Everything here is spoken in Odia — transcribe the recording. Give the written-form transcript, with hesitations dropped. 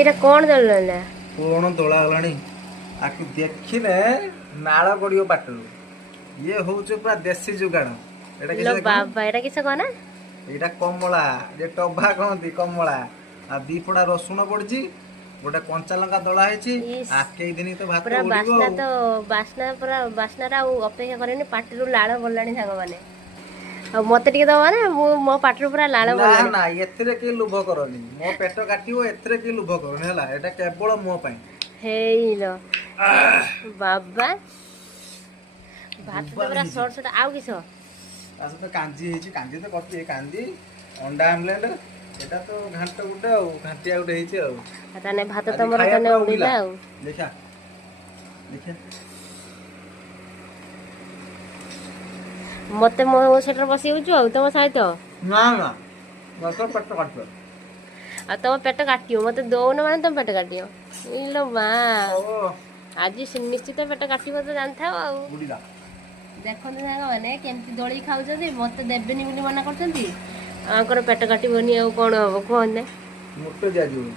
ଏଇଟା କଣ ଦଳିଲା? କଣ ଦୋଳା ଗଲାଣି ଆକୁ ଦେଖିଲେ ନାଳ ଗଡିବ ପାଟରୁ। ଇଏ ହଉଛି ପୁରା ଦେଶୀ ଯୁଗାଣ। ଏଇଟା କିଛି लो ଦେଖୁନ, बाबा एटा किस कहना? ଏଇଟା କମଳା, ଯେ ଟଭା କହନ୍ତି କମଳା। ଆଉ 2 ଫଡା ରସୁଣ ପଡିଛି, ଗୋଟେ କଞ୍ଚା ଲଙ୍କା ଦଳା ହେଇଛି। इस ଆକେଇ ଦିନି ତ ଭାତ पूरा ଉଡିବ बास्ना ଆଉ। तो बास्ना पूरा बास्ना रा अपेक्षा करेनि पाटिरु लाळ बोललानी सांग माने आ मते टिके दवा ना मो पाटिरु पूरा लाळ ନା बोललानी ନା ଏଥିରେ କେହି ଲୋଭ କରନି, ମୋ ପେଟ କାଟିବ ଏଥିରେ କେହି ଲୋଭ କରନି ହେଲା। ଏଇଟା କେବଳ ମୋ ପାଇଁ। हेइलो बाबा भात तो ଦୁର୍ବଳ पूरा ହେଇଛି। शॉर्ट शॉर्ट आउ किस ତା ସହିତ କାଞ୍ଜି ହେଇଛି, କାଞ୍ଜି ତ କରିଛି, କାଞ୍ଜି ଅଣ୍ଡା ଆମଲେଟ। ଏଇଟା ତ ଘାଣ୍ଟ ଗୋଟେ ଆଉ ଘାଣ୍ଟିଆ ଗୋଟେ ହେଇଛି ଆଉ। ताने भात ଆଜି तमरो ଖାଇବା तने ପୁରା ଉଡ଼ିଲା। उड़ीला आउ ଦେଖିଆ ଦେଖିଆ मते मो सेटर बसी होछु आउ तम सहित ନା ନା ଦଶ ପେଟ କାଟିବ। आ तम पेट काटियो मते दोन माने तम पेट काटियो इलो मा ଓ आज निश्चित पेट काटिबो तो जानथाओ आउ ଉଡ଼ିଲା। देखते साग मैंने केमती दୋଳି ଖାଉଛନ୍ତି ମତେ ଦେବେନି ବୋଲି ମନା କରୁଛନ୍ତି ଆଙ୍କର ପେଟ କାଟିବନି ଆଉ କଣ ହବ କୁହନ୍ତେ। ମୋଟେ ଦିଆଯିବନି।